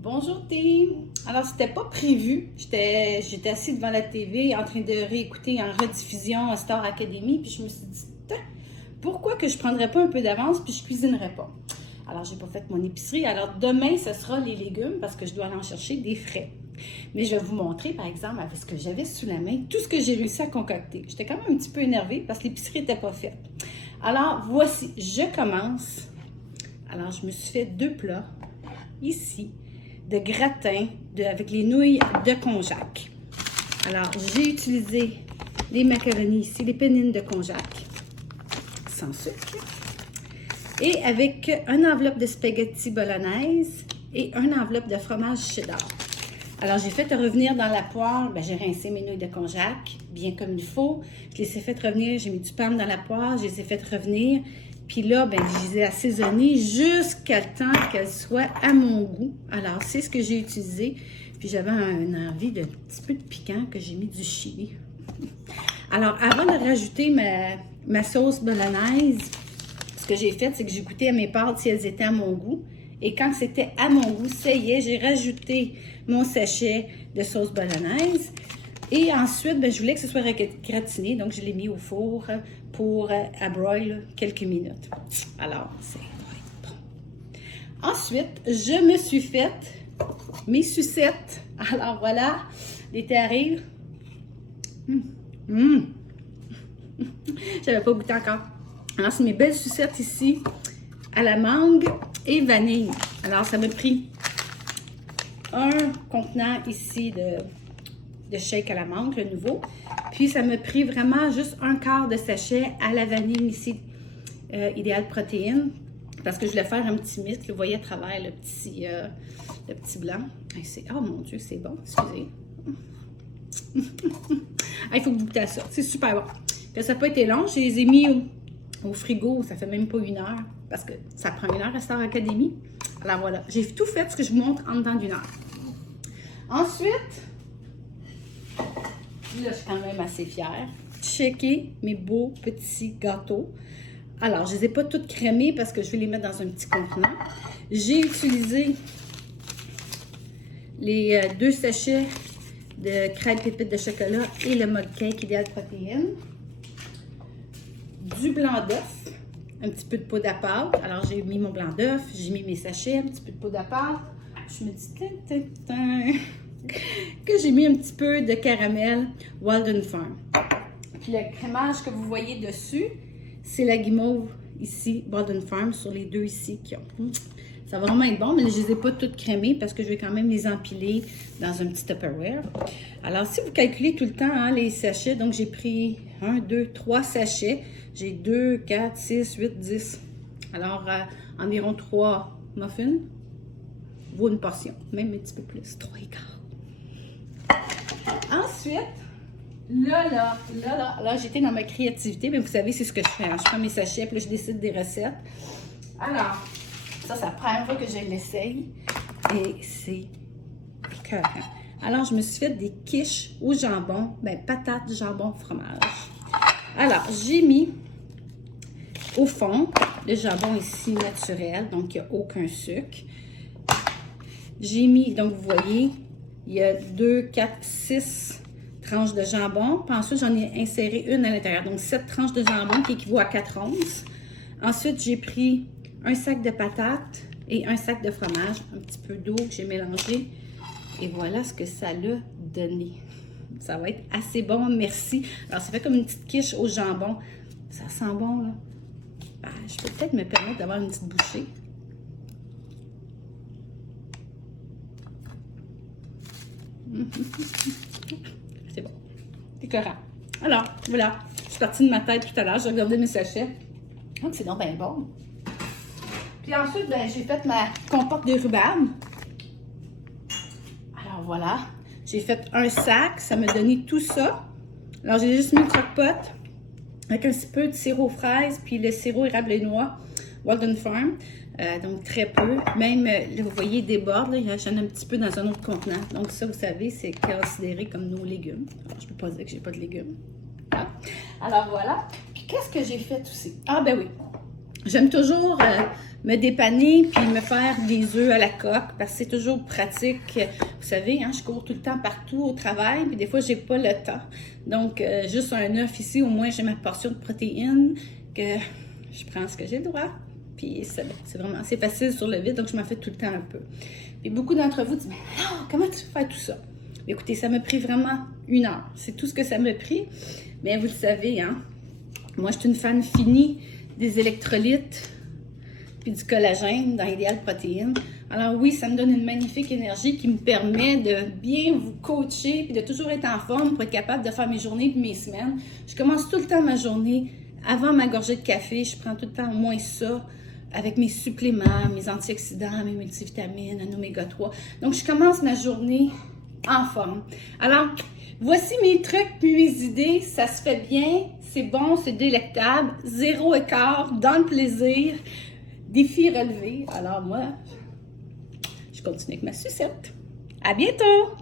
Bonjour team! Alors, c'était pas prévu. J'étais assise devant la TV en train de réécouter en rediffusion Star Academy, puis je me suis dit, pourquoi que je prendrais pas un peu d'avance puis je cuisinerais pas? Alors, j'ai pas fait mon épicerie. Alors, demain, ce sera les légumes parce que je dois aller en chercher des frais. Mais je vais vous montrer, par exemple, avec ce que j'avais sous la main, tout ce que j'ai réussi à concocter. J'étais quand même un petit peu énervée parce que l'épicerie n'était pas faite. Alors, voici, je commence. Alors, je me suis fait 2 plats ici de gratin avec les nouilles de konjac. Alors, j'ai utilisé les macaronis ici, les pennines de konjac, sans sucre, et avec une enveloppe de spaghetti bolognaise et une enveloppe de fromage cheddar. Alors, j'ai fait revenir dans la poêle, j'ai rincé mes nouilles de konjac, bien comme il faut. Je les ai fait revenir, j'ai mis du parme dans la poêle, je les ai fait revenir. Puis là, je les ai assaisonnées jusqu'à temps qu'elles soient à mon goût. Alors, c'est ce que j'ai utilisé. Puis j'avais une envie d'un petit peu de piquant que j'ai mis du chili. Alors, avant de rajouter ma sauce bolognaise, ce que j'ai fait, c'est que j'ai goûté à mes pâtes si elles étaient à mon goût. Et quand c'était à mon goût, ça y est, j'ai rajouté mon sachet de sauce bolognaise. Et ensuite, je voulais que ce soit gratiné, donc je l'ai mis au four pour à broil quelques minutes. Alors, c'est bon. Ensuite, je me suis fait mes sucettes. Alors voilà, l'été arrive. J'avais pas goûté encore. Alors, c'est mes belles sucettes ici à la mangue et vanille. Alors, ça m'a pris un contenant ici de shake à la mangue, le nouveau. Puis, ça m'a pris vraiment juste un quart de sachet à la vanille ici, idéal protéines, parce que je voulais faire un petit mix. Vous voyez à travers le petit blanc. Oh mon Dieu, c'est bon, excusez. Il faut goûter à ça, c'est super bon. Puis, ça n'a pas été long, je les ai mis au frigo, ça fait même pas 1 heure, parce que ça prend 1 heure à Star Academy. Alors voilà, j'ai tout fait ce que je vous montre en dedans d'1 heure. Ensuite, là, je suis quand même assez fière. Checkez mes beaux petits gâteaux. Alors, je ne les ai pas toutes crémés parce que je vais les mettre dans un petit contenant. J'ai utilisé les 2 sachets de crème pépites de chocolat et le mug cake idéal protéines. Du blanc d'œuf, un petit peu de poudre à pâte. Alors, j'ai mis mon blanc d'œuf, j'ai mis mes sachets, un petit peu de poudre à pâte. Je me dis, que j'ai mis un petit peu de caramel Walden Farm. Puis le crémage que vous voyez dessus, c'est la guimauve ici, Walden Farm, sur les 2 ici qui ont. Ça va vraiment être bon, mais je ne les ai pas toutes crémées parce que je vais quand même les empiler dans un petit Tupperware. Alors, si vous calculez tout le temps les sachets, donc j'ai pris 1, 2, 3 sachets. J'ai 2, 4, 6, 8, 10. Alors, environ 3 muffins vaut une portion, même un petit peu plus, 3 et quart. Ensuite, là, j'étais dans ma créativité, mais vous savez, c'est ce que je fais. Je prends mes sachets, puis là, je décide des recettes. Alors, ça, c'est la première fois que je l'essaye. Et c'est écœurant. Alors, je me suis fait des quiches au jambon, patates, jambon, fromage. Alors, j'ai mis au fond le jambon ici naturel, donc il n'y a aucun sucre. J'ai mis, donc vous voyez, il y a 2, 4, 6 tranches de jambon. Puis ensuite, j'en ai inséré une à l'intérieur. Donc, 7 tranches de jambon qui équivaut à 4 onces. Ensuite, j'ai pris un sac de patates et un sac de fromage. Un petit peu d'eau que j'ai mélangé. Et voilà ce que ça l'a donné. Ça va être assez bon, merci. Alors, ça fait comme une petite quiche au jambon. Ça sent bon, là. Je peux peut-être me permettre d'avoir une petite bouchée. C'est bon. C'est écœurant. Alors, voilà. Je suis partie de ma tête tout à l'heure. J'ai regardé mes sachets. Donc, c'est donc bien bon. Puis ensuite, j'ai fait ma compote de rhubarbe. Alors, voilà. J'ai fait un sac. Ça m'a donné tout ça. Alors, j'ai juste mis le croque-pot avec un petit peu de sirop aux fraises puis le sirop érable et noix Walden Farm. Donc, très peu. Même, là, vous voyez, déborde. J'en ai un petit peu dans un autre contenant. Donc, ça, vous savez, c'est considéré comme nos légumes. Alors, je ne peux pas dire que j'ai pas de légumes. Ah. Alors, voilà. Puis, qu'est-ce que j'ai fait aussi? Ah, ben oui. J'aime toujours me dépanner puis me faire des œufs à la coque parce que c'est toujours pratique. Vous savez, hein, je cours tout le temps partout au travail puis des fois, j'ai pas le temps. Donc, juste un œuf ici, au moins, j'ai ma portion de protéines que je prends ce que j'ai le droit. Puis, c'est vraiment assez facile sur le vide, donc je m'en fais tout le temps un peu. Puis, beaucoup d'entre vous disent, mais non, comment tu fais tout ça? Écoutez, ça m'a pris vraiment 1 heure. C'est tout ce que ça m'a pris. Mais vous le savez, hein, moi, je suis une fan finie des électrolytes puis du collagène dans Idéal Protéines. Alors oui, ça me donne une magnifique énergie qui me permet de bien vous coacher puis de toujours être en forme pour être capable de faire mes journées puis mes semaines. Je commence tout le temps ma journée avant ma gorgée de café. Je prends tout le temps au moins ça avec mes suppléments, mes antioxydants, mes multivitamines, un oméga 3. Donc, je commence ma journée en forme. Alors, voici mes trucs puis mes idées. Ça se fait bien, c'est bon, c'est délectable, 0 écart, dans le plaisir, défi relevé. Alors moi, je continue avec ma sucette. À bientôt!